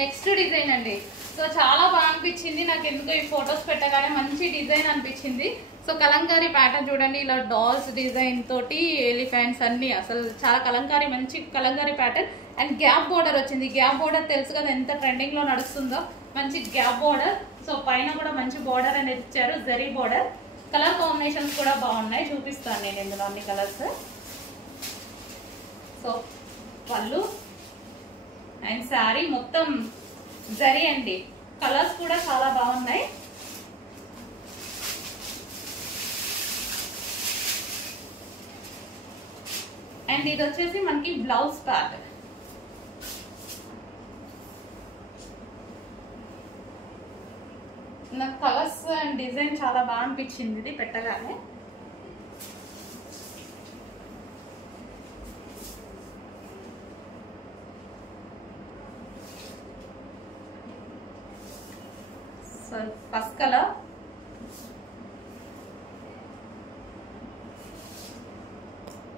Next design అండి. So చాలా బాగా అనిపించింది నాకు, ఎందుకో ఈ ఫొటోస్ పెట్టగానే మంచి డిజైన్ అనిపించింది. సో కలంకారీ ప్యాటర్న్ చూడండి, ఇలా డాల్స్ డిజైన్ తోటి ఎలిఫెంట్స్ అన్ని, అసలు చాలా కలంకారీ, మంచి Kalamkari pattern. And gap border వచ్చింది. గ్యాప్ బోర్డర్ తెలుసు కదా ఎంత ట్రెండింగ్ లో నడుస్తుందో, మంచి గ్యాప్ బోర్డర్. సో పైన కూడా మంచి బోర్డర్ అనేది ఇచ్చారు, జరీ బోర్డర్. కలర్ కాంబినేషన్స్ కూడా బాగున్నాయి, చూపిస్తాను నేను ఇందులో అన్ని కలర్స్. సో పళ్ళు అండ్ శారీ మొత్తం జరీ అండి. కలర్స్ కూడా చాలా బాగున్నాయి. అండ్ ఇది వచ్చేసి మనకి బ్లౌజ్ పార్ట్. నాకు కలర్స్ అండ్ డిజైన్ చాలా బాగా అనిపించింది ఇది పెట్టగానే. So first colour